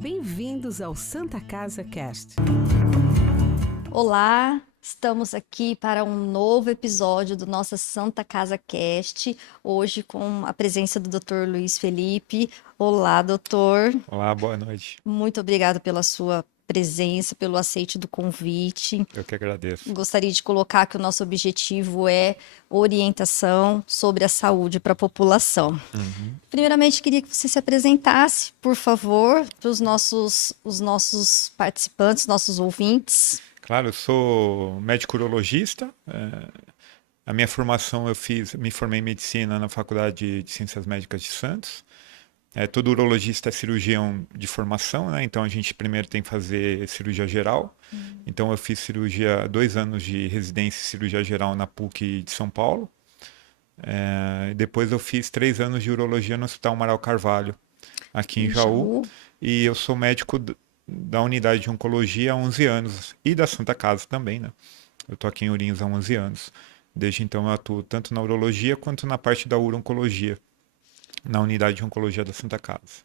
Bem-vindos ao Santa Casa Cast. Olá, estamos aqui para um novo episódio do nosso Santa Casa Cast, hoje com a presença do Dr. Luiz Felipe. Olá, doutor. Olá, boa noite. Muito obrigada pela sua presença, pelo aceite do convite. Eu que agradeço. Gostaria de colocar que o nosso objetivo é orientação sobre a saúde para a população. Primeiramente, queria que você se apresentasse, por favor, para os nossos participantes, nossos ouvintes. Claro, eu sou médico urologista. A minha formação me formei em medicina na Faculdade de Ciências Médicas de Santos. Todo urologista é cirurgião de formação, né? Então a gente primeiro tem que fazer cirurgia geral. Então eu fiz 2 anos de residência em cirurgia geral na PUC de São Paulo. Depois eu fiz 3 anos de urologia no Hospital Amaral Carvalho, aqui em Jaú. E eu sou médico da unidade de oncologia há 11 anos e da Santa Casa também, né? Eu tô aqui em Ourinhos há 11 anos. Desde então eu atuo tanto na urologia quanto na parte da uro-oncologia, na unidade de oncologia da Santa Casa.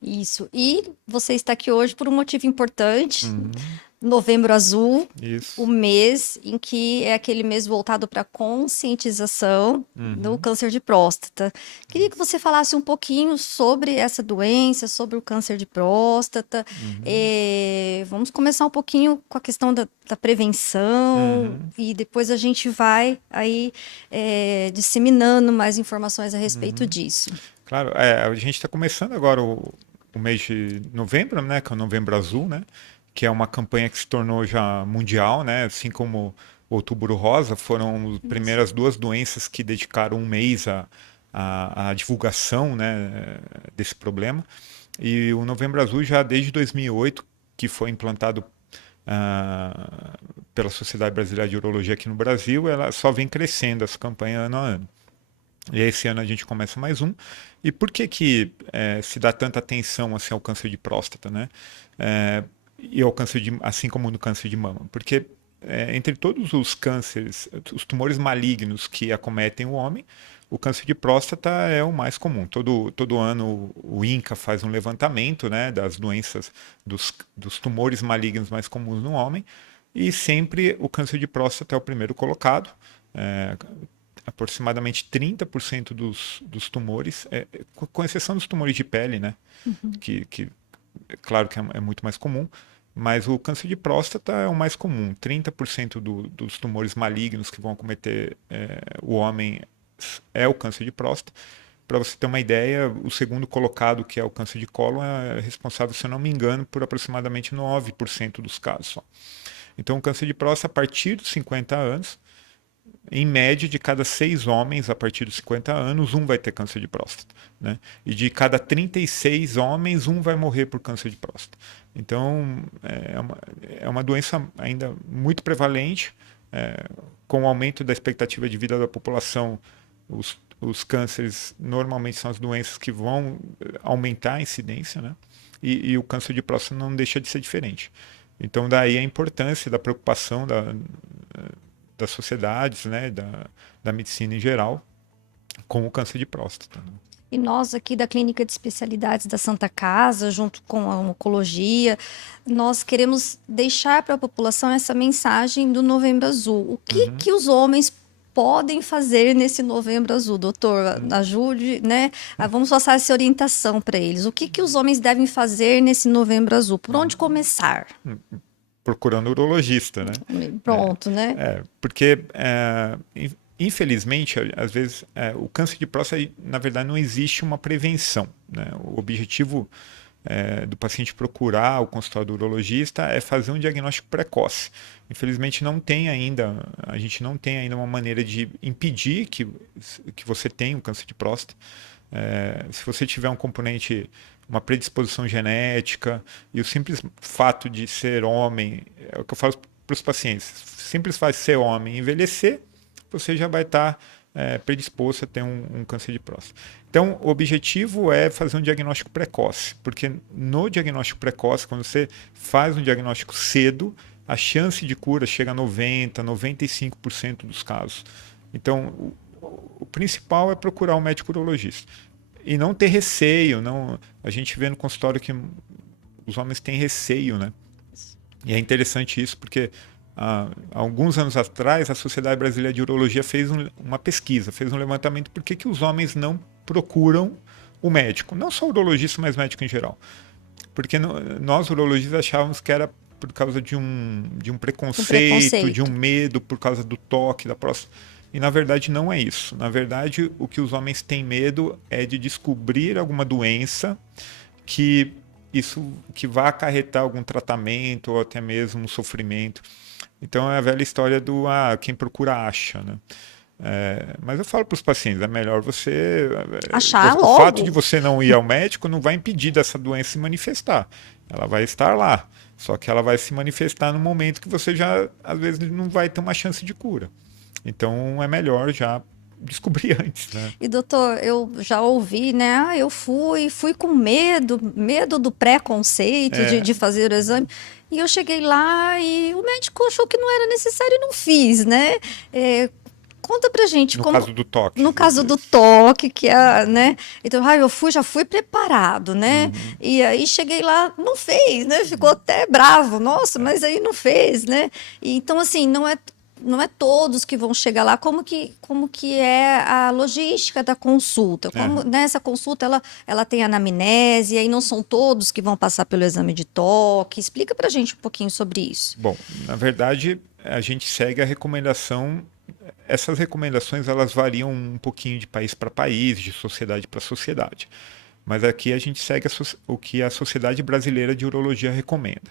Isso. E você está aqui hoje por um motivo importante. Novembro Azul, Isso. o mês em que é aquele mês voltado para a conscientização do câncer de próstata. Queria que você falasse um pouquinho sobre essa doença, sobre o câncer de próstata. Vamos começar um pouquinho com a questão da prevenção e depois a gente vai aí disseminando mais informações a respeito disso. Claro, a gente está começando agora o mês de novembro, né? Que é o Novembro Azul, né? Que é uma campanha que se tornou já mundial, né? Assim como o Outubro Rosa, foram as primeiras 2 doenças que dedicaram um mês à divulgação, né, desse problema. E o Novembro Azul já desde 2008, que foi implantado pela Sociedade Brasileira de Urologia aqui no Brasil, ela só vem crescendo essa campanha ano a ano. E esse ano a gente começa mais um. E por que se dá tanta atenção assim, ao câncer de próstata, né? E ao câncer assim como no câncer de mama? Porque entre todos os cânceres, os tumores malignos que acometem o homem, o câncer de próstata é o mais comum. Todo ano o INCA faz um levantamento, né, das doenças, dos tumores malignos mais comuns no homem, e sempre o câncer de próstata é o primeiro colocado. Aproximadamente 30% dos tumores, com exceção dos tumores de pele, né? Que claro que é muito mais comum, mas o câncer de próstata é o mais comum. 30% dos tumores malignos que vão acometer o homem é o câncer de próstata. Para você ter uma ideia, o segundo colocado, que é o câncer de cólon, é responsável, se eu não me engano, por aproximadamente 9% dos casos só. Então, o câncer de próstata, a partir dos 50 anos, em média, de cada 6 homens a partir dos 50 anos, um vai ter câncer de próstata, né? E de cada 36 homens, um vai morrer por câncer de próstata. Então, é uma doença ainda muito prevalente. Com o aumento da expectativa de vida da população, os cânceres normalmente são as doenças que vão aumentar a incidência, né? E o câncer de próstata não deixa de ser diferente. Então, daí a importância da preocupação das sociedades, né, da medicina em geral, com o câncer de próstata, né? E nós aqui da Clínica de Especialidades da Santa Casa, junto com a oncologia, nós queremos deixar para a população essa mensagem do Novembro Azul. O que os homens podem fazer nesse Novembro Azul? Doutor, ajude, né? Vamos passar essa orientação para eles. O que os homens devem fazer nesse Novembro Azul? Por onde começar? Procurando urologista, né? Pronto, né? Porque, infelizmente, às vezes, o câncer de próstata, na verdade, não existe uma prevenção, né? O objetivo do paciente procurar o consultório do urologista é fazer um diagnóstico precoce. Infelizmente, a gente não tem ainda uma maneira de impedir que você tenha um câncer de próstata. Se você tiver um componente, uma predisposição genética, e o simples fato de ser homem, é o que eu falo para os pacientes, o simples fato de ser homem e envelhecer, você já vai estar predisposto a ter um câncer de próstata. Então, o objetivo é fazer um diagnóstico precoce, porque no diagnóstico precoce, quando você faz um diagnóstico cedo, a chance de cura chega a 90%, 95% dos casos. Então, o principal é procurar um médico urologista. E não ter receio. A gente vê no consultório que os homens têm receio, né? E é interessante isso porque há alguns anos atrás a Sociedade Brasileira de Urologia fez uma pesquisa, fez um levantamento por que os homens não procuram o médico, não só o urologista, mas médico em geral. Porque nós urologistas achávamos que era por causa de um preconceito, de um medo por causa do toque da próstata. E na verdade não é isso. Na verdade, o que os homens têm medo é de descobrir alguma doença que vai acarretar algum tratamento ou até mesmo um sofrimento. Então é a velha história do quem procura acha, né? Mas eu falo para os pacientes, é melhor você achar o logo. fato de você não ir ao médico não vai impedir dessa doença se manifestar. Ela vai estar lá, só que ela vai se manifestar no momento que você já, às vezes, não vai ter uma chance de cura. Então é melhor já descobrir antes, né? E doutor, eu já ouvi, né? Eu fui com medo do preconceito de fazer o exame. E eu cheguei lá e o médico achou que não era necessário e não fiz, né? Conta pra gente no caso do toque. No caso do toque, que é, né? Então, eu já fui preparado, né? E aí cheguei lá, não fez, né? Ficou até bravo. Nossa, mas aí não fez, né? E, então, assim, não é todos que vão chegar lá. Como que é a logística da consulta? Como, né, essa consulta, ela tem anamnese, e aí não são todos que vão passar pelo exame de toque. Explica pra gente um pouquinho sobre isso. Bom, na verdade, a gente segue a recomendação. Essas recomendações elas variam um pouquinho de país para país, de sociedade para sociedade. Mas aqui a gente segue o que a Sociedade Brasileira de Urologia recomenda.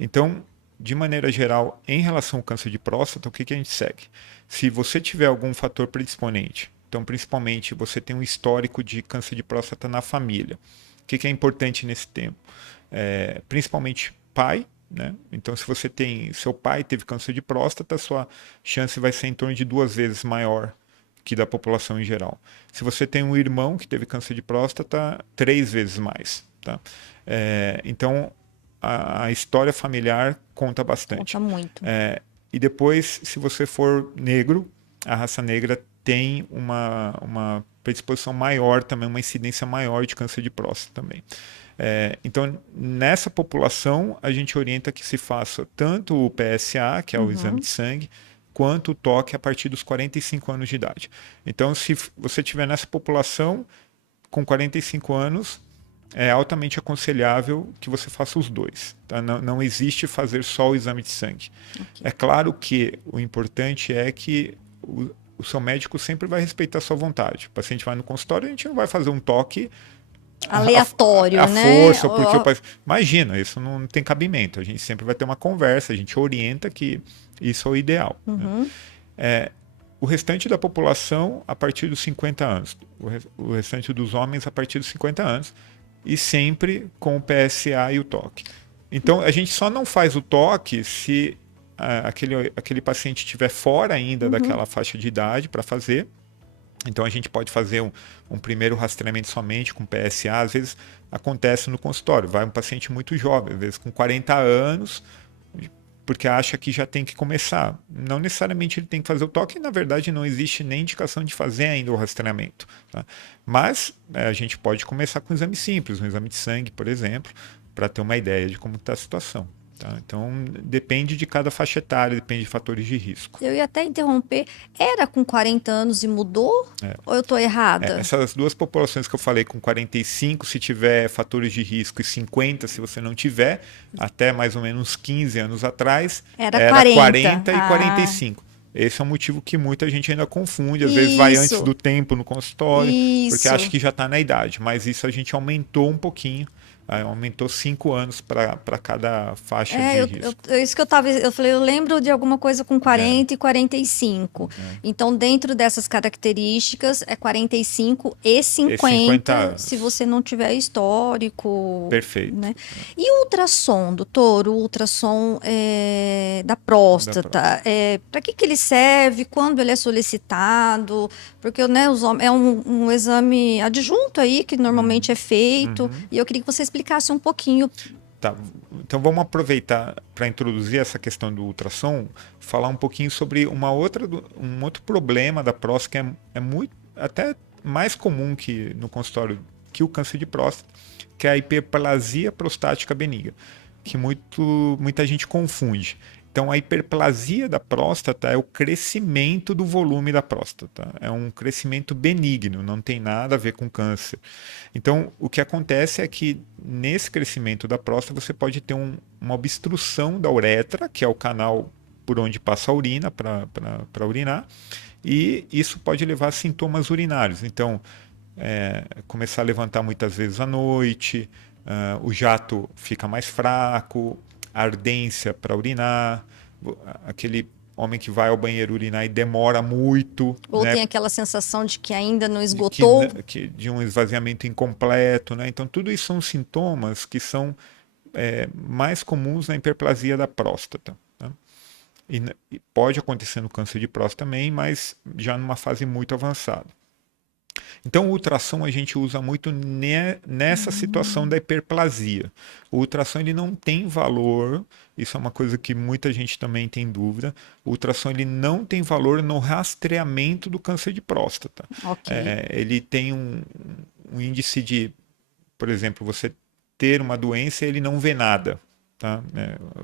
Então, de maneira geral, em relação ao câncer de próstata, o que a gente segue? Se você tiver algum fator predisponente, então principalmente você tem um histórico de câncer de próstata na família, o que é importante nesse tempo? Principalmente pai, né? Então, se você seu pai teve câncer de próstata, sua chance vai ser em torno de 2 vezes maior que da população em geral. Se você tem um irmão que teve câncer de próstata, 3 vezes mais. Tá? Então, a história familiar conta bastante. Conta muito. E depois, se você for negro, a raça negra tem uma predisposição maior também, uma incidência maior de câncer de próstata também. Então, nessa população, a gente orienta que se faça tanto o PSA, que é o exame de sangue, quanto o toque a partir dos 45 anos de idade. Então, se você estiver nessa população, com 45 anos, é altamente aconselhável que você faça os dois. Tá? Não existe fazer só o exame de sangue. Okay. É claro que o importante é que o seu médico sempre vai respeitar a sua vontade. O paciente vai no consultório, a gente não vai fazer um toque aleatório, a né? Força, porque imagina, isso não tem cabimento. A gente sempre vai ter uma conversa, a gente orienta que isso é o ideal. Né? O restante da população a partir dos 50 anos, o restante dos homens a partir dos 50 anos, e sempre com o PSA e o toque. Então, a gente só não faz o toque se aquele paciente estiver fora ainda daquela faixa de idade para fazer. Então, a gente pode fazer um primeiro rastreamento somente com PSA. Às vezes, acontece no consultório. Vai um paciente muito jovem, às vezes com 40 anos, porque acha que já tem que começar. Não necessariamente ele tem que fazer o toque. Na verdade, não existe nem indicação de fazer ainda o rastreamento. Tá? Mas a gente pode começar com um exame simples, um exame de sangue, por exemplo, para ter uma ideia de como está a situação. Tá? Então, depende de cada faixa etária, depende de fatores de risco. Eu ia até interromper. Era com 40 anos e mudou? Ou eu estou errada? Essas duas populações que eu falei, com 45 se tiver fatores de risco e 50 se você não tiver, até mais ou menos 15 anos atrás, era 40 e 45. Esse é um motivo que muita gente ainda confunde. Às vezes vai antes do tempo no consultório, porque acha que já está na idade. Mas isso a gente aumentou um pouquinho. Aumentou 5 anos para cada faixa de risco. Isso que eu falei, eu lembro de alguma coisa com 40 e 45. Então, dentro dessas características, é 45 e 50 se você não tiver histórico. Perfeito. Né? E o ultrassom, doutor? O ultrassom da próstata, para que ele serve? Quando ele é solicitado? Porque, né, é um exame adjunto aí, que normalmente é feito. E eu queria que você explicasse um pouquinho. Tá. Então vamos aproveitar para introduzir essa questão do ultrassom, falar um pouquinho sobre um outro problema da próstata que é muito, até mais comum que no consultório que o câncer de próstata, que é a hiperplasia prostática benigna, que muita gente confunde. Então, a hiperplasia da próstata é o crescimento do volume da próstata. É um crescimento benigno, não tem nada a ver com câncer. Então, o que acontece é que nesse crescimento da próstata você pode ter uma obstrução da uretra, que é o canal por onde passa a urina para urinar, e isso pode levar a sintomas urinários. Então, começar a levantar muitas vezes à noite, o jato fica mais fraco, ardência para urinar, aquele homem que vai ao banheiro urinar e demora muito. Ou né? tem aquela sensação de que ainda não esgotou. De um esvaziamento incompleto. Né? Então, tudo isso são sintomas que são mais comuns na hiperplasia da próstata. Né? E pode acontecer no câncer de próstata também, mas já numa fase muito avançada. Então, o ultrassom a gente usa muito nessa situação da hiperplasia. O ultrassom ele não tem valor, isso é uma coisa que muita gente também tem dúvida. O ultrassom ele não tem valor no rastreamento do câncer de próstata. Ok. Ele tem um índice de, por exemplo, você ter uma doença e ele não vê nada. Tá?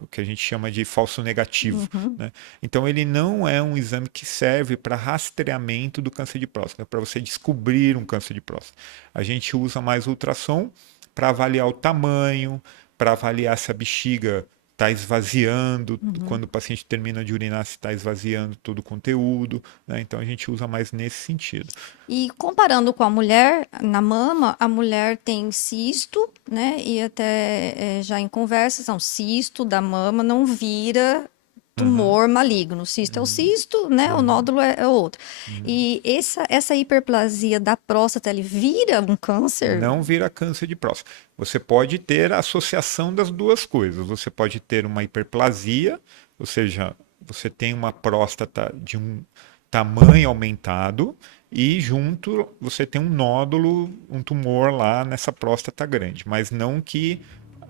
O que a gente chama de falso negativo. Né? Então, ele não é um exame que serve para rastreamento do câncer de próstata, para você descobrir um câncer de próstata. A gente usa mais o ultrassom para avaliar o tamanho, para avaliar se a bexiga está esvaziando, quando o paciente termina de urinar, se está esvaziando todo o conteúdo. Né? Então, a gente usa mais nesse sentido. E comparando com a mulher, na mama, a mulher tem cisto, né? E até já em conversa, cisto da mama não vira tumor maligno. O cisto é o cisto, né? O nódulo é outro. E essa hiperplasia da próstata, ele vira um câncer? Não vira câncer de próstata. Você pode ter a associação das duas coisas. Você pode ter uma hiperplasia, ou seja, você tem uma próstata de um tamanho aumentado e junto você tem um nódulo, um tumor lá nessa próstata grande, mas não que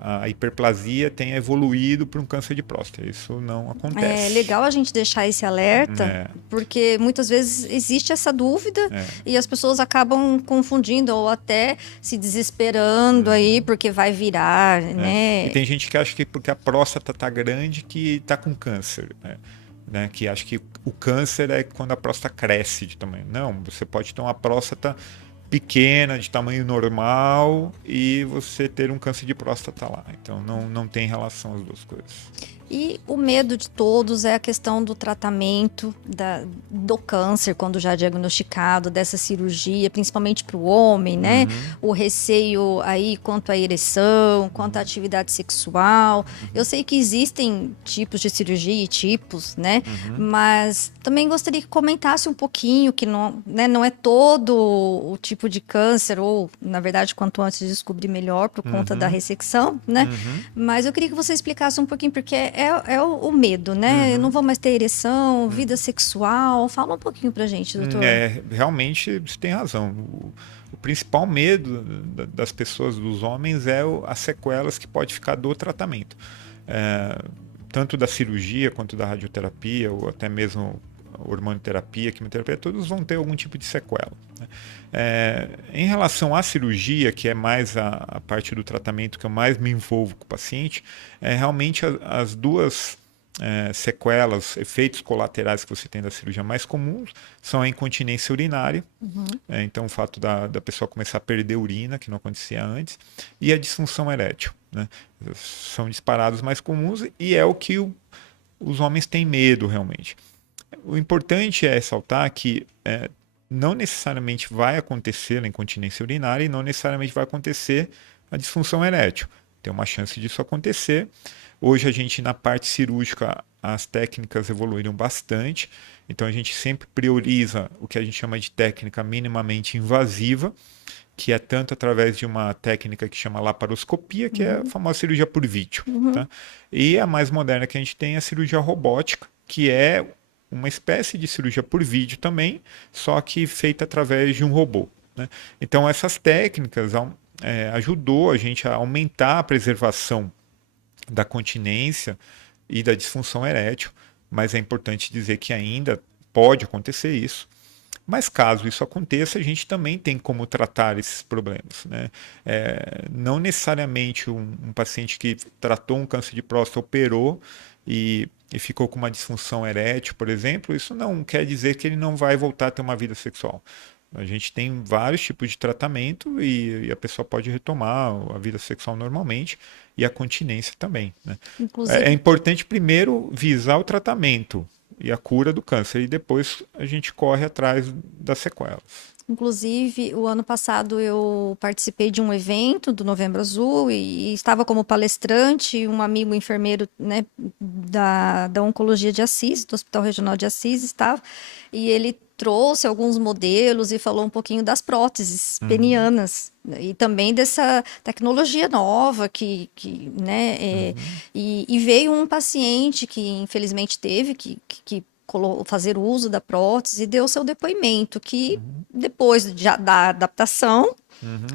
a hiperplasia tenha evoluído para um câncer de próstata. Isso não acontece. É legal a gente deixar esse alerta, porque muitas vezes existe essa dúvida e as pessoas acabam confundindo ou até se desesperando aí porque vai virar, né? E tem gente que acha que porque a próstata está grande que está com câncer, né? Que acha que o câncer é quando a próstata cresce de tamanho. Não, você pode ter uma próstata pequena, de tamanho normal, e você ter um câncer de próstata lá. Então, não tem relação as duas coisas. E o medo de todos é a questão do tratamento do câncer, quando já diagnosticado, dessa cirurgia, principalmente para o homem, né? O receio aí quanto à ereção, quanto à atividade sexual. Eu sei que existem tipos de cirurgia e tipos, né? Mas também gostaria que comentasse um pouquinho, que não, né, não é todo o tipo de câncer, ou, na verdade, quanto antes descobrir melhor por conta da ressecção, né? Mas eu queria que você explicasse um pouquinho, porque é o medo, né? Eu não vou mais ter ereção, vida sexual. Fala um pouquinho pra gente, doutor. Realmente você tem razão. O principal medo das pessoas, dos homens, é as sequelas que pode ficar do tratamento. Tanto da cirurgia quanto da radioterapia, ou até mesmo hormonioterapia, quimioterapia, todos vão ter algum tipo de sequela. Né? Em relação à cirurgia, que é mais a parte do tratamento que eu mais me envolvo com o paciente, realmente as duas sequelas, efeitos colaterais que você tem da cirurgia mais comuns são a incontinência urinária, então o fato da pessoa começar a perder urina, que não acontecia antes, e a disfunção erétil. Né? São disparados mais comuns e é o que os homens têm medo realmente. O importante é ressaltar que não necessariamente vai acontecer a incontinência urinária e não necessariamente vai acontecer a disfunção erétil. Tem uma chance disso acontecer. Hoje a gente, na parte cirúrgica, as técnicas evoluíram bastante. Então a gente sempre prioriza o que a gente chama de técnica minimamente invasiva, que é tanto através de uma técnica que chama laparoscopia, que é a famosa cirurgia por vídeo. Tá? E a mais moderna que a gente tem é a cirurgia robótica, que é uma espécie de cirurgia por vídeo também, só que feita através de um robô. Né? Então essas técnicas ajudou a gente a aumentar a preservação da continência e da disfunção erétil, mas é importante dizer que ainda pode acontecer isso. Mas caso isso aconteça, a gente também tem como tratar esses problemas, né? Não necessariamente um paciente que tratou um câncer de próstata, operou e ficou com uma disfunção erétil, por exemplo, isso não quer dizer que ele não vai voltar a ter uma vida sexual. A gente tem vários tipos de tratamento e a pessoa pode retomar a vida sexual normalmente e a continência também, né? É Inclusive, importante primeiro visar o tratamento e a cura do câncer e depois a gente corre atrás das sequelas. Inclusive, o ano passado eu participei de um evento do Novembro Azul e estava como palestrante um amigo enfermeiro, né, da Oncologia de Assis, do Hospital Regional de Assis, estava, e ele trouxe alguns modelos e falou um pouquinho das próteses penianas, né, e também dessa tecnologia nova né, e veio um paciente que infelizmente teve que fazer uso da prótese e deu seu depoimento que depois da adaptação,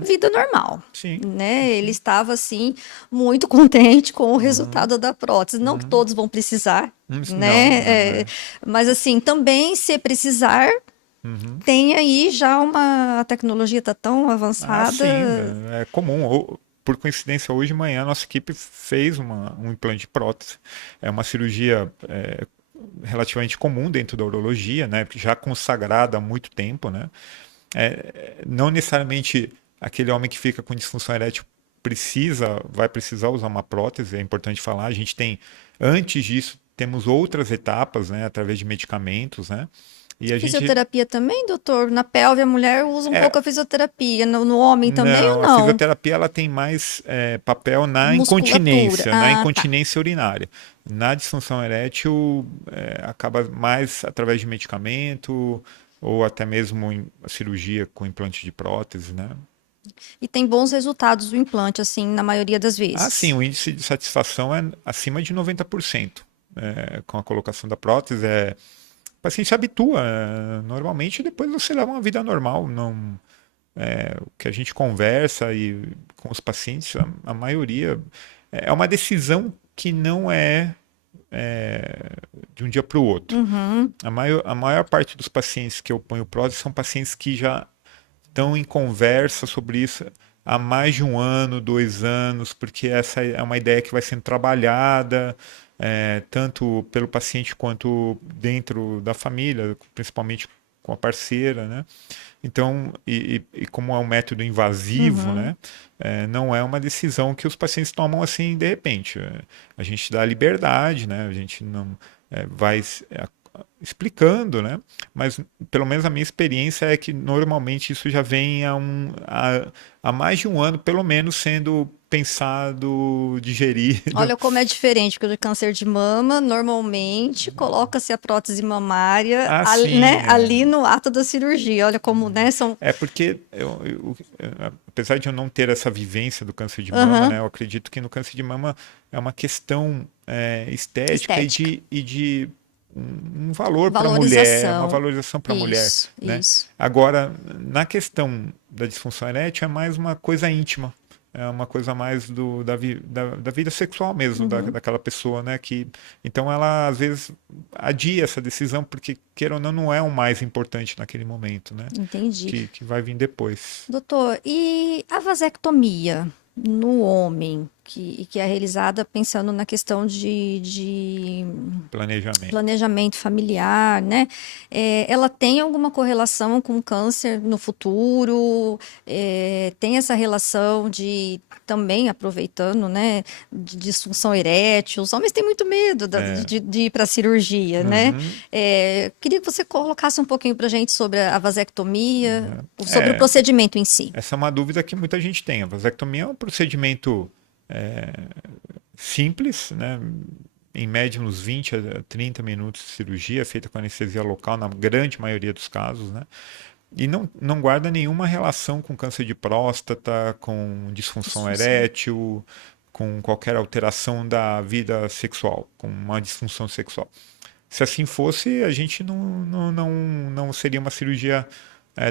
vida normal, Sim. né? Ele estava assim muito contente com o resultado da prótese. Não que todos vão precisar, Não, né? Mas assim, também se precisar, tem aí já a tecnologia está tão avançada. Sim, é comum. Por coincidência, hoje de manhã a nossa equipe fez um implante de prótese. É uma cirurgia relativamente comum dentro da urologia, né? Já consagrada há muito tempo, né? Não necessariamente aquele homem que fica com disfunção erétil vai precisar usar uma prótese, é importante falar. A gente tem, antes disso, temos outras etapas, né? Através de medicamentos, né? E a gente... Fisioterapia também, doutor? Na pelve a mulher usa um pouco a fisioterapia, no homem também ou Não, a não? fisioterapia ela tem mais papel na Musculatura. incontinência, na Tá. incontinência urinária. Na disfunção erétil, acaba mais através de medicamento ou até mesmo a cirurgia com implante de prótese, né? E tem bons resultados do implante, assim, na maioria das vezes. Sim, o índice de satisfação é acima de 90%, com a colocação da prótese. O paciente se habitua, normalmente, e depois você leva uma vida normal. Não, o que a gente conversa com os pacientes, a maioria, é uma decisão que não é de um dia para o outro. A maior parte dos pacientes que eu ponho prótese são pacientes que já estão em conversa sobre isso há mais de 1 ano, 2 anos, porque essa é uma ideia que vai sendo trabalhada, tanto pelo paciente quanto dentro da família, principalmente com a parceira, né? Então, e como é um método invasivo, né? Não é uma decisão que os pacientes tomam assim de repente. A gente dá liberdade, né? A gente não vai explicando, né? Mas pelo menos a minha experiência é que normalmente isso já vem há mais de 1 ano, pelo menos, sendo pensado, digerido. Olha como é diferente, porque o câncer de mama, normalmente, coloca-se a prótese mamária Sim, né, ali no ato da cirurgia. Olha como, né, são... porque, apesar de eu não ter essa vivência do câncer de mama, né, eu acredito que no câncer de mama é uma questão estética. E de um valor para a mulher, uma valorização para a mulher, né? Agora, na questão da disfunção erétil, é mais uma coisa íntima. É uma coisa mais da vida sexual mesmo, daquela pessoa, né? Então ela, às vezes, adia essa decisão, porque, queira ou não é o mais importante naquele momento, né? Entendi. Que vai vir depois. Doutor, e a vasectomia no homem, que é realizada pensando na questão de planejamento familiar, né? Ela tem alguma correlação com câncer no futuro? Tem essa relação também aproveitando, né, de disfunção erétil? Os homens têm muito medo de ir para a cirurgia, né? Queria que você colocasse um pouquinho para a gente sobre a vasectomia, sobre o procedimento em si. Essa é uma dúvida que muita gente tem. A vasectomia é um procedimento simples, né? Em média uns 20 a 30 minutos de cirurgia, feita com anestesia local na grande maioria dos casos, né? E não guarda nenhuma relação com câncer de próstata, com disfunção erétil, com qualquer alteração da vida sexual, com uma disfunção sexual. Se assim fosse, a gente não seria uma cirurgia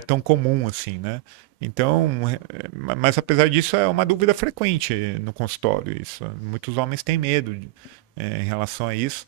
tão comum assim, né? Então, mas apesar disso, é uma dúvida frequente no consultório isso. Muitos homens têm medo em relação a isso.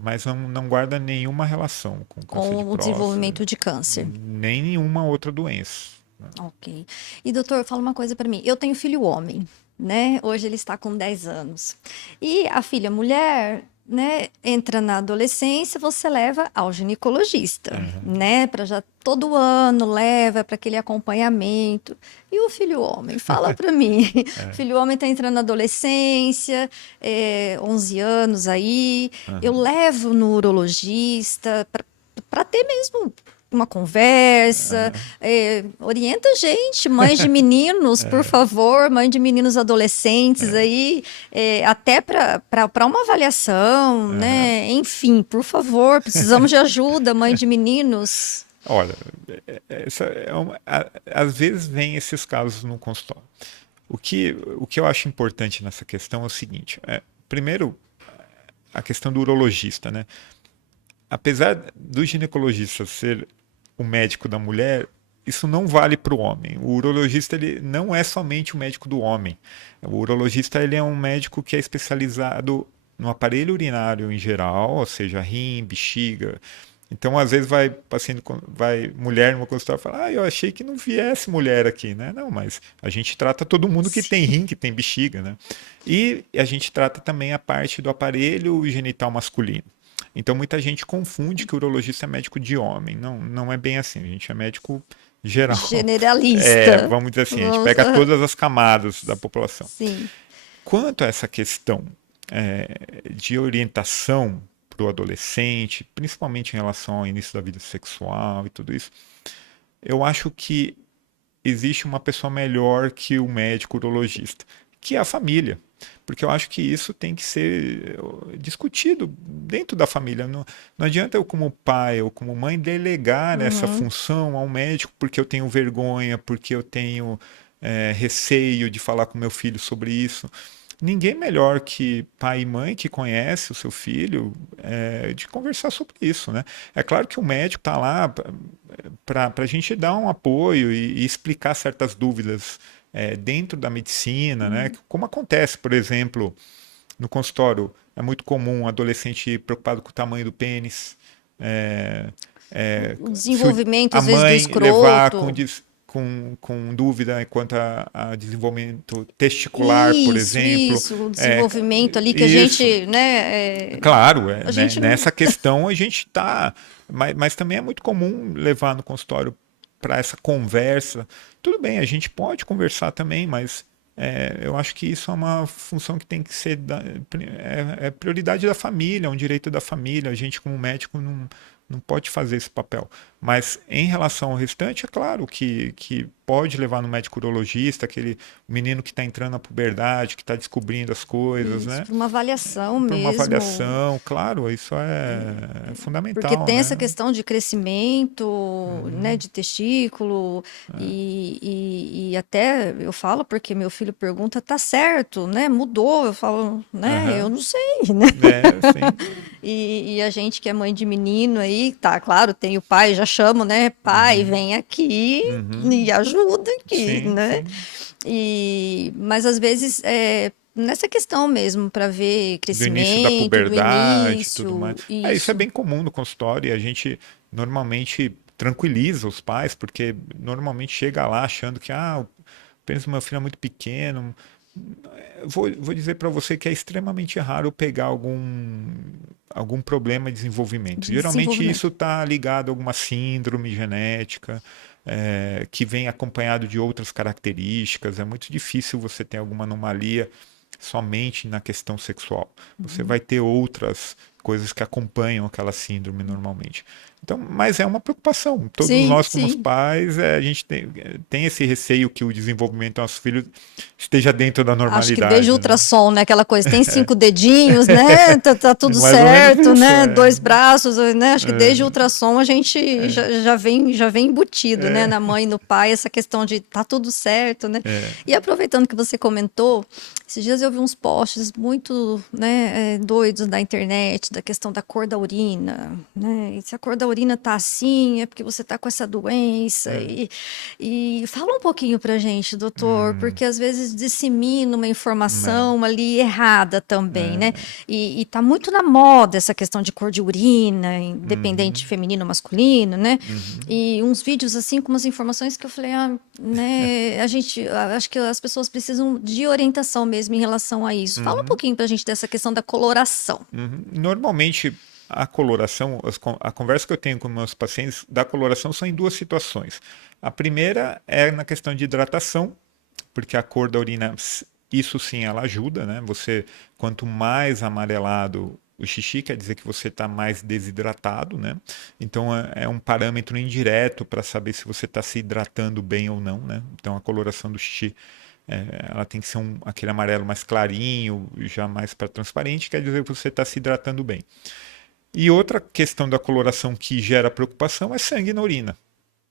mas não guarda nenhuma relação com câncer de Com o próstata, desenvolvimento de câncer. nem nenhuma outra doença. Ok. E doutor, fala uma coisa para mim. Eu tenho filho homem, né? Hoje ele está com 10 anos. E a filha mulher, né, entra na adolescência, você leva ao ginecologista, né? Para já todo ano leva para aquele acompanhamento. E o filho homem, fala para mim. O filho homem está entrando na adolescência, 11 anos aí. Eu levo no urologista para ter mesmo uma conversa, orienta a gente, mães de meninos, por favor, mãe de meninos adolescentes aí, até para uma avaliação, né? Enfim, por favor, precisamos de ajuda, mãe de meninos. Olha, às vezes vem esses casos no consultório. O que eu acho importante nessa questão é o seguinte, primeiro, a questão do urologista, né? Apesar do ginecologista ser o médico da mulher, isso não vale para o homem. O urologista ele não é somente o médico do homem. O urologista ele é um médico que é especializado no aparelho urinário em geral, ou seja, rim, bexiga. Então, às vezes vai mulher no meu consultório e fala, eu achei que não viesse mulher aqui, né? Não, mas a gente trata todo mundo que tem rim, que tem bexiga, né? E a gente trata também a parte do aparelho genital masculino. Então, muita gente confunde que o urologista é médico de homem. Não é bem assim. A gente é médico geral. Generalista. Vamos dizer assim, a gente pega todas as camadas da população. Sim. Quanto a essa questão de orientação para o adolescente, principalmente em relação ao início da vida sexual e tudo isso, eu acho que existe uma pessoa melhor que o médico urologista, que é a família. Porque eu acho que isso tem que ser discutido dentro da família. Não adianta eu, como pai ou como mãe, delegar essa função ao médico porque eu tenho vergonha, porque eu tenho receio de falar com meu filho sobre isso. Ninguém melhor que pai e mãe que conhece o seu filho de conversar sobre isso, né? É claro que o médico está lá para a gente dar um apoio e explicar certas dúvidas dentro da medicina, né? Como acontece, por exemplo, no consultório, é muito comum um adolescente preocupado com o tamanho do pênis, O desenvolvimento, a às vezes, do mãe levar escroto. com dúvida quanto a desenvolvimento testicular, por exemplo. Isso, o desenvolvimento ali que a Isso. gente, né? Claro, a gente não- nessa questão a gente está. Mas também é muito comum levar no consultório para essa conversa. Tudo bem, a gente pode conversar também, mas eu acho que isso é uma função que tem que ser prioridade da família, é um direito da família. A gente, como médico, não pode fazer esse papel. Mas em relação ao restante, é claro que pode levar no médico urologista, aquele menino que está entrando na puberdade, que está descobrindo as coisas, Isso, né? para uma avaliação Para uma mesmo. avaliação, claro, isso é fundamental. Porque tem né? essa questão de crescimento, né, de testículo, e até eu falo porque meu filho pergunta, tá certo, né? Mudou, eu falo, né? Eu não sei, né? Sim. E a gente que é mãe de menino aí, tá, claro, tem o pai, já chamo, né? Pai, vem aqui e ajuda aqui, Sim, né? Mas às vezes nessa questão mesmo, para ver Do início da crescimento, do puberdade e início, tudo mais. Isso é isso. bem comum no consultório e a gente normalmente tranquiliza os pais, porque normalmente chega lá achando que o pênis do meu filho é muito pequeno. Vou dizer para você que é extremamente raro pegar algum problema de desenvolvimento. Geralmente isso está ligado a alguma síndrome genética, que vem acompanhado de outras características. É muito difícil você ter alguma anomalia somente na questão sexual. Você vai ter outras coisas que acompanham aquela síndrome normalmente. Então, mas é uma preocupação. Todos Sim, nós, como os sim. pais, a gente tem esse receio que o desenvolvimento do nosso filho esteja dentro da Acho que normalidade. desde né? ultrassom, né? Aquela coisa, tem 5 dedinhos, né? Tá tudo Mais ou menos certo, isso, né? 2 braços, né? Acho que desde ultrassom a gente já vem embutido, né? Na mãe e no pai, essa questão de tá tudo certo, né? E aproveitando que você comentou, esses dias eu vi uns posts muito, né, doidos na internet, da questão da cor da urina, né? E se a cor da urina tá assim, é porque você tá com essa doença. E fala um pouquinho pra gente, doutor, porque às vezes dissemina uma informação ali errada também, né? E tá muito na moda essa questão de cor de urina, independente feminino ou masculino, né? E uns vídeos assim com umas informações que eu falei, né? Acho que as pessoas precisam de orientação mesmo em relação a isso. Fala um pouquinho pra gente dessa questão da coloração. Normalmente, a coloração, a conversa que eu tenho com meus pacientes da coloração são em duas situações. A primeira é na questão de hidratação, porque a cor da urina, isso sim, ela ajuda, né? Quanto mais amarelado o xixi, quer dizer que você está mais desidratado, né? Então é um parâmetro indireto para saber se você está se hidratando bem ou não, né? Então a coloração do xixi ela tem que ser aquele amarelo mais clarinho, já mais para transparente, quer dizer que você está se hidratando bem. E outra questão da coloração que gera preocupação é sangue na urina,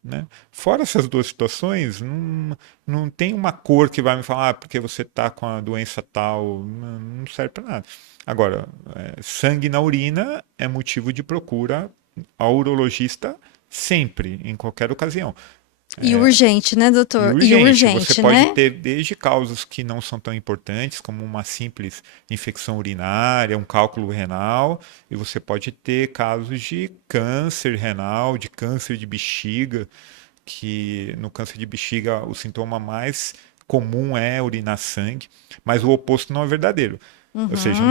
né? Fora essas duas situações, não tem uma cor que vai me falar porque você está com a doença tal, não serve para nada. Agora, sangue na urina é motivo de procura ao urologista sempre, em qualquer ocasião. E urgente, né, doutor? E urgente, você pode né? ter desde causas que não são tão importantes, como uma simples infecção urinária, um cálculo renal, e você pode ter casos de câncer renal, de câncer de bexiga, que no câncer de bexiga o sintoma mais comum é urinar sangue, mas o oposto não é verdadeiro. Ou seja,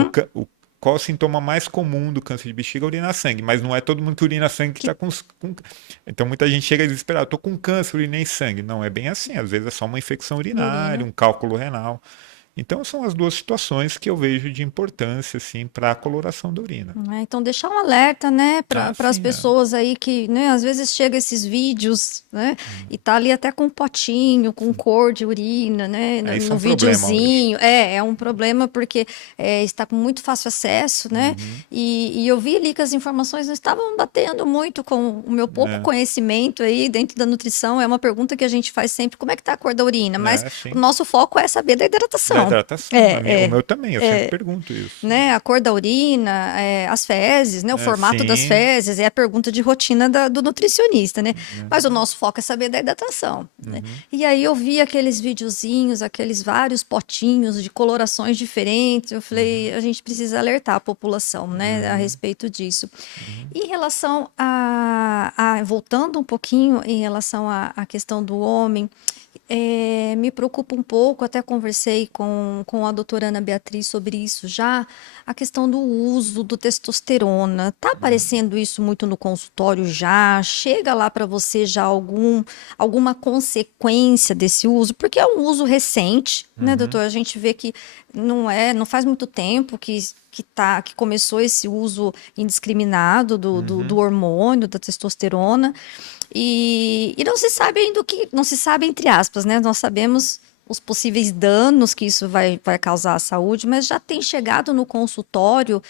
qual o sintoma mais comum do câncer de bexiga? Urinar sangue, mas não é todo mundo que urina sangue que está com... Então muita gente chega desesperada, estou com câncer, urinei sangue. Não é bem assim, às vezes é só uma infecção urinária, um cálculo renal. Então são as duas situações que eu vejo de importância assim, para a coloração da urina. Então deixar um alerta, né, para as pessoas aí que, né, às vezes chega esses vídeos, né, e tá ali até com um potinho, com cor de urina, né, no videozinho. É um problema porque está com muito fácil acesso, né, e eu vi ali que as informações não estavam batendo muito com o meu pouco conhecimento aí dentro da nutrição. É uma pergunta que a gente faz sempre, como é que tá a cor da urina? Mas o nosso foco é saber da hidratação. Hidratação. O meu também, eu sempre pergunto isso. Né, a cor da urina, as fezes, né, o formato das fezes, é a pergunta de rotina do nutricionista, né? Mas o nosso foco é saber da hidratação, né? E aí eu vi aqueles videozinhos, aqueles vários potinhos de colorações diferentes, eu falei, a gente precisa alertar a população, né, a respeito disso. Em relação voltando um pouquinho em relação à questão do homem, me preocupa um pouco, até conversei com a doutora Ana Beatriz sobre isso já, a questão do uso do testosterona. Tá aparecendo isso muito no consultório já? Chega lá para você já alguma consequência desse uso? Porque é um uso recente, né, doutor? A gente vê que não faz muito tempo que começou esse uso indiscriminado do hormônio, da testosterona. E não se sabe ainda não se sabe entre aspas, né? Nós sabemos os possíveis danos que isso vai causar à saúde, mas já tem chegado no consultório,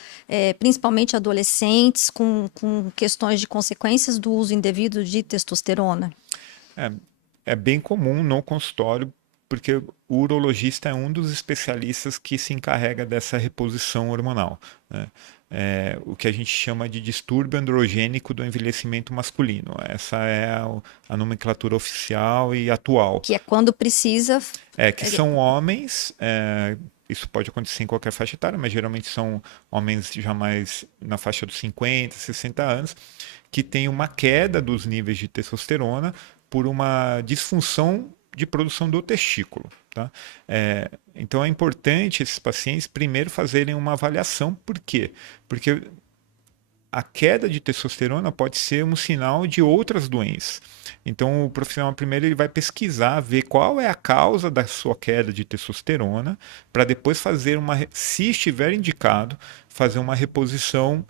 principalmente adolescentes, com questões de consequências do uso indevido de testosterona. É bem comum no consultório, porque o urologista é um dos especialistas que se encarrega dessa reposição hormonal, né? O que a gente chama de distúrbio androgênico do envelhecimento masculino. Essa é a nomenclatura oficial e atual. Que é quando precisa... que são homens, isso pode acontecer em qualquer faixa etária, mas geralmente são homens já mais na faixa dos 50, 60 anos, que têm uma queda dos níveis de testosterona por uma disfunção de produção do testículo. Tá? Então é importante esses pacientes primeiro fazerem uma avaliação. Por quê? Porque a queda de testosterona pode ser um sinal de outras doenças. Então o profissional primeiro ele vai pesquisar, ver qual é a causa da sua queda de testosterona, para depois fazer se estiver indicado, fazer uma reposição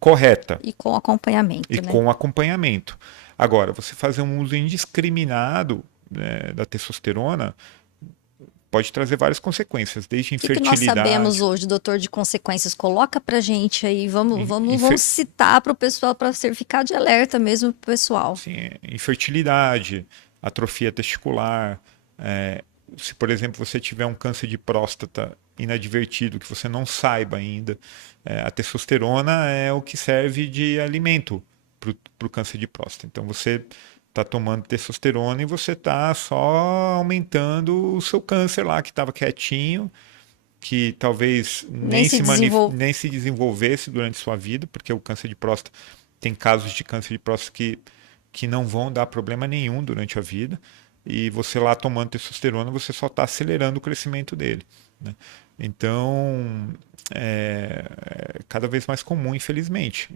correta. E com acompanhamento. Com acompanhamento. Agora, você fazer um uso indiscriminado da testosterona pode trazer várias consequências, desde infertilidade. O que nós sabemos hoje, doutor, de consequências? Coloca pra gente aí, vamos citar para o pessoal, para ficar de alerta mesmo pro pessoal. Sim, infertilidade, atrofia testicular, se, por exemplo, você tiver um câncer de próstata inadvertido, que você não saiba ainda, a testosterona é o que serve de alimento para o câncer de próstata. Então você está tomando testosterona e você está só aumentando o seu câncer lá, que estava quietinho, que talvez nem se desenvolvesse durante sua vida, porque o câncer de próstata, tem casos de câncer de próstata que não vão dar problema nenhum durante a vida, e você lá tomando testosterona, você só está acelerando o crescimento dele, né? Então, é cada vez mais comum, infelizmente.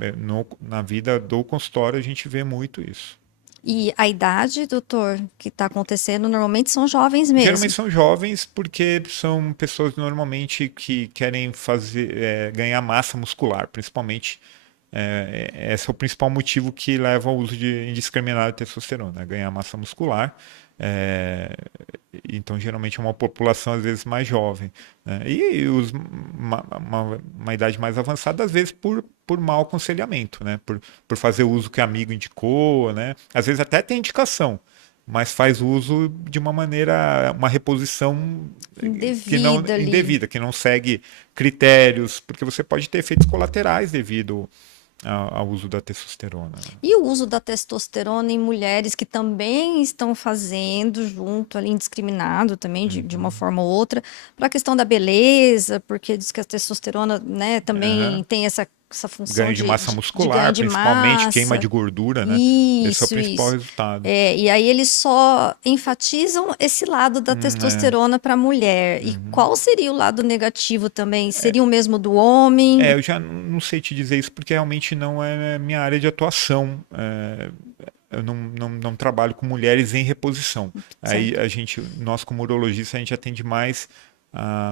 Na vida do consultório, a gente vê muito isso. E a idade, doutor, que está acontecendo, normalmente são jovens mesmo. Geralmente são jovens porque são pessoas normalmente que querem ganhar massa muscular, principalmente. Esse é o principal motivo que leva ao uso indiscriminado de testosterona, ganhar massa muscular. Então, geralmente é uma população às vezes mais jovem, né? E uma idade mais avançada, às vezes por mau aconselhamento, né? Por fazer o uso que o amigo indicou, né? Às vezes até tem indicação, mas faz uso de uma reposição indevida, que não segue critérios, porque você pode ter efeitos colaterais devido ao uso da testosterona. E o uso da testosterona em mulheres que também estão fazendo junto ali, indiscriminado também, de uma forma ou outra, para a questão da beleza, porque diz que a testosterona, né, também tem essa função ganho de massa muscular, ganho de principalmente massa. queima de gordura, né? Esse é o principal resultado. E aí eles só enfatizam esse lado da testosterona para a mulher. E qual seria o lado negativo também? Seria o mesmo do homem? Eu já não sei te dizer isso, porque realmente não é minha área de atuação. Eu não trabalho com mulheres em reposição. Aí nós como urologistas, a gente atende mais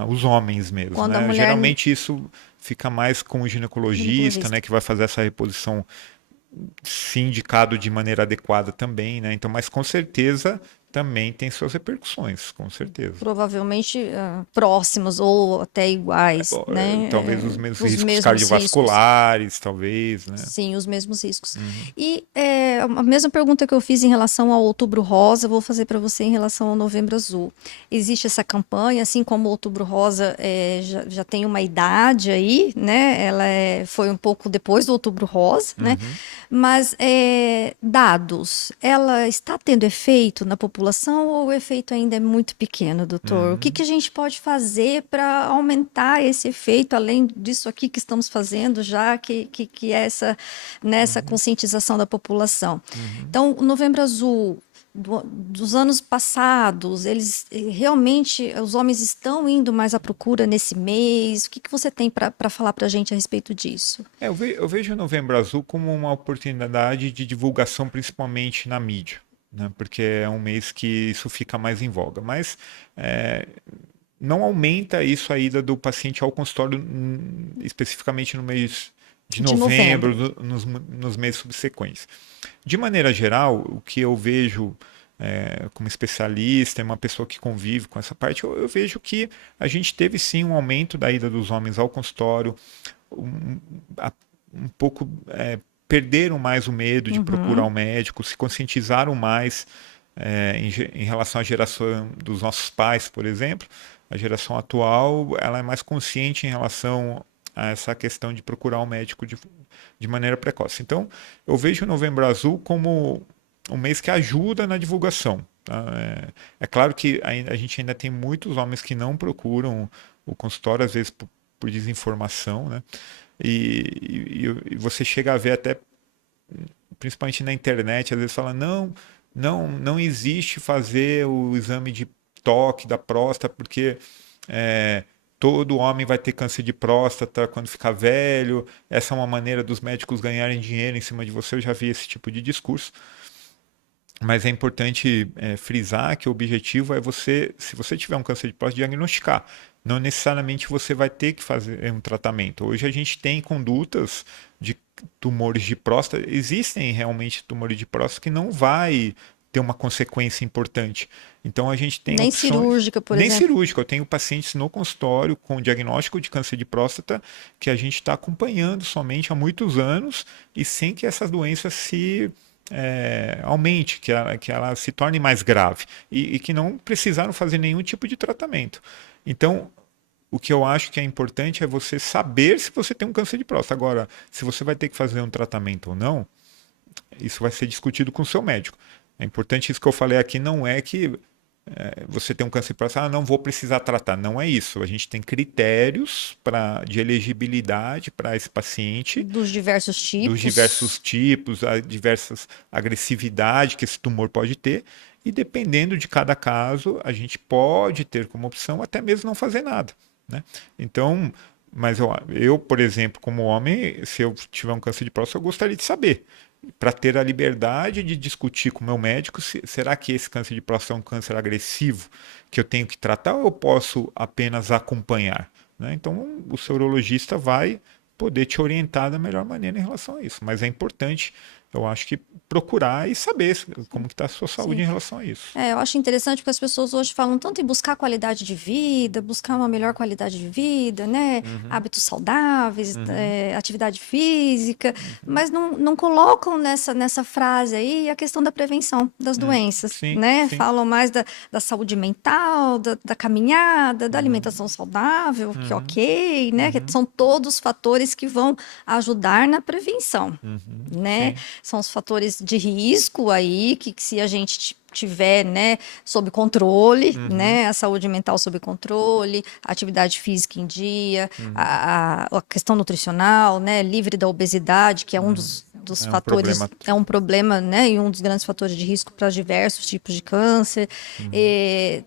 os homens mesmo, Quando né? a mulher... Geralmente isso fica mais com o ginecologista, né, que vai fazer essa reposição, se indicado de maneira adequada também, né? Então, mas com certeza também tem suas repercussões, com certeza. Provavelmente próximos ou até iguais, né? Talvez os mesmos riscos cardiovasculares, talvez, né? Sim, os mesmos riscos. E a mesma pergunta que eu fiz em relação ao Outubro Rosa, eu vou fazer para você em relação ao Novembro Azul. Existe essa campanha, assim como o Outubro Rosa já tem uma idade aí, né? Ela foi um pouco depois do Outubro Rosa, né? Mas dados, ela está tendo efeito na população ou o efeito ainda é muito pequeno, doutor? O que a gente pode fazer para aumentar esse efeito, além disso aqui que estamos fazendo já, que é essa conscientização da população? Então, o Novembro Azul, dos anos passados, eles realmente, os homens estão indo mais à procura nesse mês? O que você tem para falar para a gente a respeito disso? Eu vejo o Novembro Azul como uma oportunidade de divulgação, principalmente na mídia, né? Porque é um mês que isso fica mais em voga, mas não aumenta isso a ida do paciente ao consultório, especificamente no mês de novembro. Nos meses subsequentes. De maneira geral, o que eu vejo como especialista, uma pessoa que convive com essa parte, eu vejo que a gente teve sim um aumento da ida dos homens ao consultório, um pouco perderam mais o medo de procurar um médico, se conscientizaram mais em relação à geração dos nossos pais, por exemplo. A geração atual, ela é mais consciente em relação a essa questão de procurar um médico de maneira precoce. Então, eu vejo o Novembro Azul como um mês que ajuda na divulgação, tá? É claro que a gente ainda tem muitos homens que não procuram o consultório, às vezes por desinformação, né? E você chega a ver até, principalmente na internet, às vezes fala, não existe fazer o exame de toque da próstata, porque todo homem vai ter câncer de próstata quando ficar velho, essa é uma maneira dos médicos ganharem dinheiro em cima de você. Eu já vi esse tipo de discurso. Mas é importante frisar que o objetivo é se você tiver um câncer de próstata, diagnosticar. Não necessariamente você vai ter que fazer um tratamento. Hoje a gente tem condutas de tumores de próstata, existem realmente tumores de próstata que não vai ter uma consequência importante. Então a gente tem nem cirúrgica, por exemplo. Nem cirúrgica. Eu tenho pacientes no consultório com diagnóstico de câncer de próstata que a gente está acompanhando somente há muitos anos e sem que essas doenças se aumente, que ela se torne mais grave e que não precisaram fazer nenhum tipo de tratamento. Então, o que eu acho que é importante é você saber se você tem um câncer de próstata. Agora, se você vai ter que fazer um tratamento ou não, isso vai ser discutido com o seu médico. É importante isso que eu falei aqui, não é que você tem um câncer de próstata, não vou precisar tratar. Não é isso. A gente tem critérios de elegibilidade para esse paciente, Dos diversos dos diversos tipos, a diversas agressividade que esse tumor pode ter. E dependendo de cada caso, a gente pode ter como opção até mesmo não fazer nada, né? Então, mas eu, por exemplo, como homem, se eu tiver um câncer de próstata, eu gostaria de saber, para ter a liberdade de discutir com o meu médico, será que esse câncer de próstata é um câncer agressivo que eu tenho que tratar ou eu posso apenas acompanhar, né? Então, o seu urologista vai poder te orientar da melhor maneira em relação a isso. Mas é importante, eu acho que procurar e saber como que está a sua saúde em relação a isso. Eu acho interessante porque as pessoas hoje falam tanto em buscar qualidade de vida, buscar uma melhor qualidade de vida, né? Hábitos saudáveis, atividade física, mas não colocam nessa frase aí a questão da prevenção das doenças, Sim, né? sim. Falam mais da saúde mental, da caminhada, da alimentação saudável, que ok, né? Que são todos fatores que vão ajudar na prevenção, né? Sim. São os fatores de risco aí, que se a gente tiver, né, sob controle, né, a saúde mental sob controle, a atividade física em dia, a questão nutricional, né, livre da obesidade, que é um dos fatores, é um problema, né, e um dos grandes fatores de risco para diversos tipos de câncer.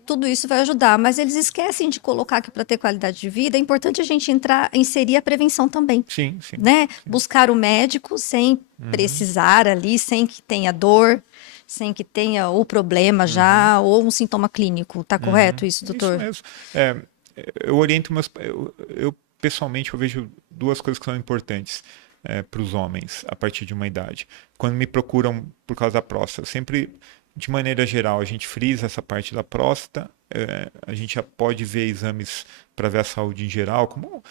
Tudo isso vai ajudar, mas eles esquecem de colocar que para ter qualidade de vida é importante a gente inserir a prevenção também. Sim, sim. Né? Buscar o médico sem precisar ali, sem que tenha dor, sem que tenha o problema já, ou um sintoma clínico. Tá correto isso, doutor? Isso mesmo. Eu oriento eu pessoalmente eu vejo duas coisas que são importantes para os homens a partir de uma idade. Quando me procuram por causa da próstata, sempre, de maneira geral, a gente frisa essa parte da próstata, a gente já pode ver exames para ver a saúde em geral, como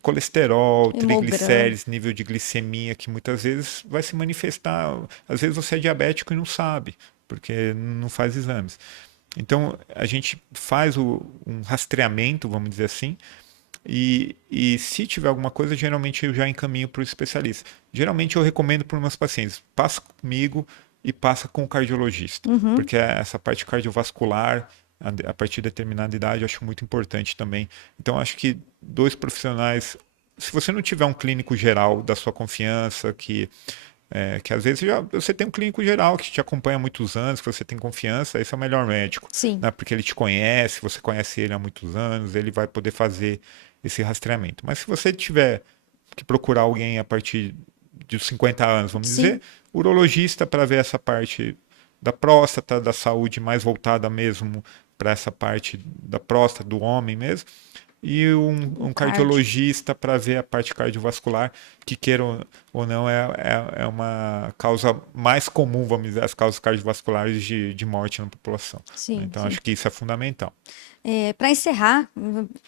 colesterol, triglicérides, nível de glicemia, que muitas vezes vai se manifestar. Às vezes você é diabético e não sabe, porque não faz exames. Então, a gente faz um rastreamento, vamos dizer assim, e se tiver alguma coisa, geralmente eu já encaminho para o especialista. Geralmente eu recomendo para os meus pacientes, passa comigo e passa com o cardiologista, porque essa parte cardiovascular, a partir de determinada idade, eu acho muito importante também. Então, acho que dois profissionais, se você não tiver um clínico geral da sua confiança, que às vezes você tem um clínico geral que te acompanha há muitos anos, que você tem confiança, esse é o melhor médico. Sim. Né? Porque ele te conhece, você conhece ele há muitos anos, ele vai poder fazer esse rastreamento. Mas se você tiver que procurar alguém a partir de 50 anos, vamos dizer, urologista para ver essa parte da próstata, da saúde mais voltada mesmo para essa parte da próstata, do homem mesmo, e um cardiologista para ver a parte cardiovascular, que queira ou não é uma causa mais comum, vamos dizer, as causas cardiovasculares de morte na população. Sim, então, acho que isso é fundamental. Para encerrar,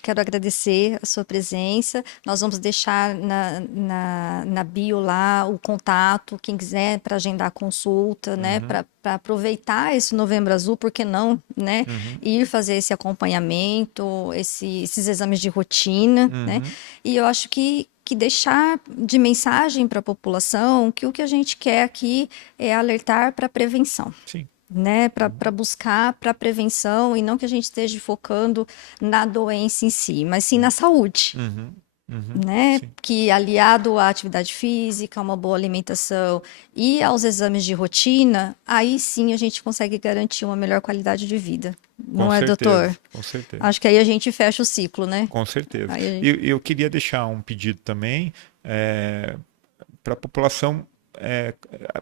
quero agradecer a sua presença. Nós vamos deixar na bio lá o contato, quem quiser, para agendar a consulta, né? Para aproveitar esse Novembro Azul, por que não, né? Ir fazer esse acompanhamento, esses exames de rotina, né? E eu acho que deixar de mensagem para a população que o que a gente quer aqui é alertar para a prevenção. Sim. Né, para buscar para prevenção e não que a gente esteja focando na doença em si, mas sim na saúde, né? Sim. Que aliado à atividade física, a uma boa alimentação e aos exames de rotina, aí sim a gente consegue garantir uma melhor qualidade de vida. Não é, doutor? Com certeza. Acho que aí a gente fecha o ciclo, né? Com certeza. Gente... E eu queria deixar um pedido também para a população,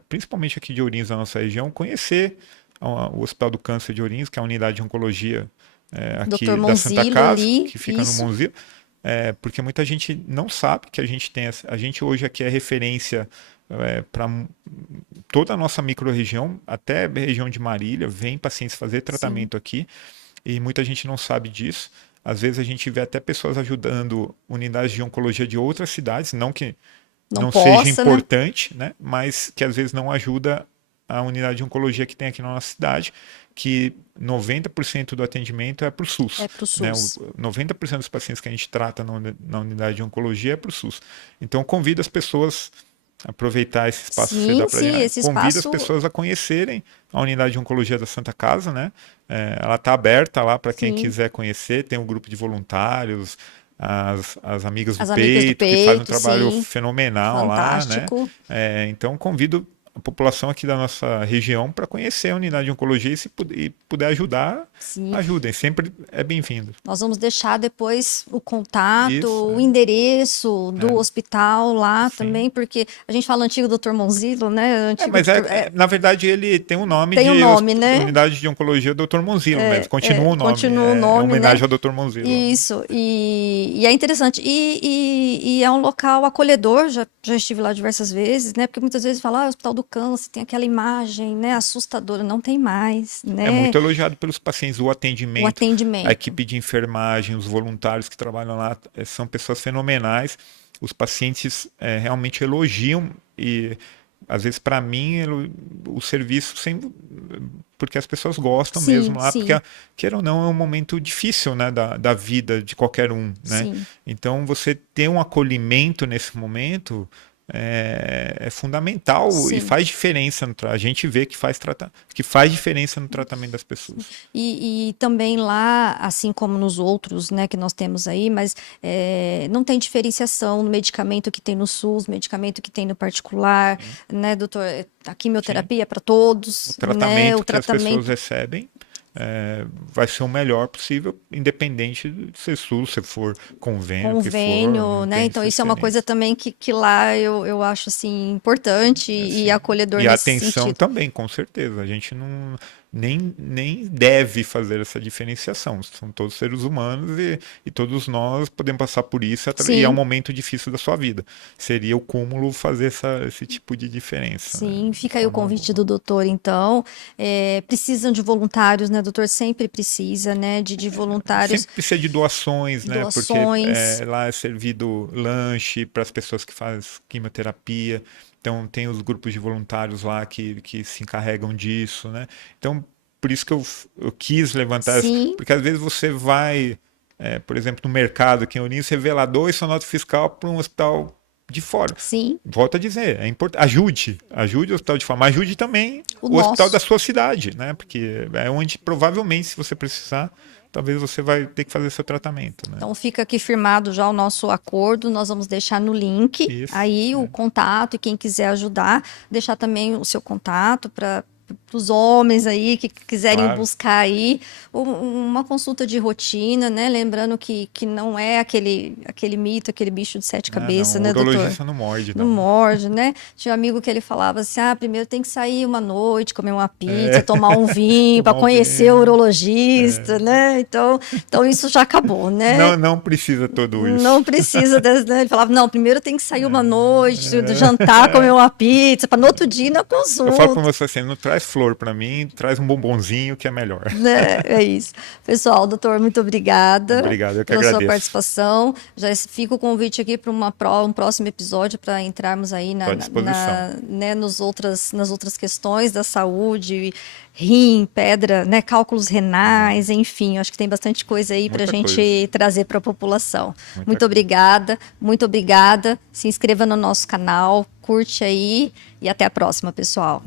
principalmente aqui de Ourinhos, da nossa região, conhecer o Hospital do Câncer de Ourinhos, que é a unidade de oncologia aqui Dr. da Santa Casa, ali, que fica no Monzilo. Porque muita gente não sabe que a gente hoje aqui é referência para toda a nossa micro-região, até a região de Marília, vem pacientes fazer tratamento aqui, e muita gente não sabe disso. Às vezes a gente vê até pessoas ajudando unidades de oncologia de outras cidades, não que não seja importante, né? Mas que às vezes não ajuda a unidade de oncologia que tem aqui na nossa cidade, que 90% do atendimento é para o SUS. É para o Né? SUS. 90% dos pacientes que a gente trata na unidade de oncologia é para o SUS. Então, convido as pessoas a aproveitar esse espaço que você dá para sim, gente. esse Convido espaço... as pessoas a conhecerem a unidade de oncologia da Santa Casa, né? Ela está aberta lá para quem Sim. quiser conhecer. Tem um grupo de voluntários, as amigas do As amigas do peito, que fazem um peito, trabalho sim. fenomenal lá, né? Fantástico. Então, convido a população aqui da nossa região para conhecer a unidade de oncologia e se puder ajudar, Sim. ajudem, sempre é bem-vindo. Nós vamos deixar depois o contato, Isso, o endereço do hospital lá Sim. também, porque a gente fala antigo Dr. Monzilo, né? Antigo Mas na verdade ele tem um nome tem de um nome, né? unidade de oncologia Dr. Monzilo mesmo, continua o nome, continua o nome, é homenagem né? ao Dr. Monzilo. Isso, e é interessante, e é um local acolhedor, já estive lá diversas vezes, né? Porque muitas vezes fala, Hospital do Câncer, tem aquela imagem, né, assustadora, não tem mais, né? É muito elogiado pelos pacientes, o atendimento, O atendimento. a equipe de enfermagem, os voluntários que trabalham lá, são pessoas fenomenais, os pacientes realmente elogiam e às vezes para mim o serviço porque as pessoas gostam Sim, mesmo lá, sim. porque queira ou não é um momento difícil, né, da vida de qualquer um, né? Sim. Então você ter um acolhimento nesse momento é fundamental Sim. e faz diferença a gente vê que faz diferença no tratamento das pessoas. E também lá, assim como nos outros, né, que nós temos aí, mas não tem diferenciação no medicamento que tem no SUS, medicamento que tem no particular, né, doutor? A quimioterapia é para todos, O tratamento né? O que as pessoas recebem vai ser o melhor possível, independente de ser SUS, se for convênio, o que for, né? Então isso é uma coisa também que lá eu acho assim importante e acolhedor e a nesse atenção sentido. também, com certeza. A gente não nem deve fazer essa diferenciação. São todos seres humanos e todos nós podemos passar por isso e é um momento difícil da sua vida. Seria o cúmulo fazer esse tipo de diferença. Sim, né? fica aí o convite do doutor, então. Precisam de voluntários, né, doutor? Sempre precisa, né, de voluntários. Sempre precisa de doações, né? Doações. Porque lá é servido lanche para as pessoas que fazem quimioterapia. Então, tem os grupos de voluntários lá que se encarregam disso, né? Então, por isso que eu quis levantar, porque às vezes você vai, por exemplo, no mercado aqui em Ourinhos, você vê lá 2 sua nota fiscal para um hospital de fora. Sim. Volto a dizer, é importante. Ajude o hospital de fora, mas ajude também o hospital da sua cidade, né? Porque é onde provavelmente, se você precisar, talvez você vai ter que fazer seu tratamento. Né? Então fica aqui firmado já o nosso acordo, nós vamos deixar no link aí o contato e quem quiser ajudar, deixar também o seu contato para os homens aí que quiserem buscar aí uma consulta de rotina, né? Lembrando que não é aquele mito, aquele bicho de 7 cabeças, né, doutor? O urologista não morde, não. Não morde, né? Tinha um amigo que ele falava assim, primeiro tem que sair uma noite, comer uma pizza, tomar um vinho, para conhecer o urologista, né? Então isso já acabou, né? Não precisa tudo isso. Não precisa, né? Ele falava, não, primeiro tem que sair uma noite, jantar, comer uma pizza, para no outro dia ir na consulta. Eu falo para você assim, não traz flor para mim, traz um bombonzinho que é melhor. É isso. Pessoal, doutor, muito obrigada. Obrigado, eu que pela agradeço. Sua participação. Já fica o convite aqui para um próximo episódio para entrarmos aí nas outras questões da saúde, rim, pedra, né, cálculos renais, enfim, acho que tem bastante coisa aí para a gente trazer para a população. Muito obrigada. Se inscreva no nosso canal, curte aí e até a próxima, pessoal.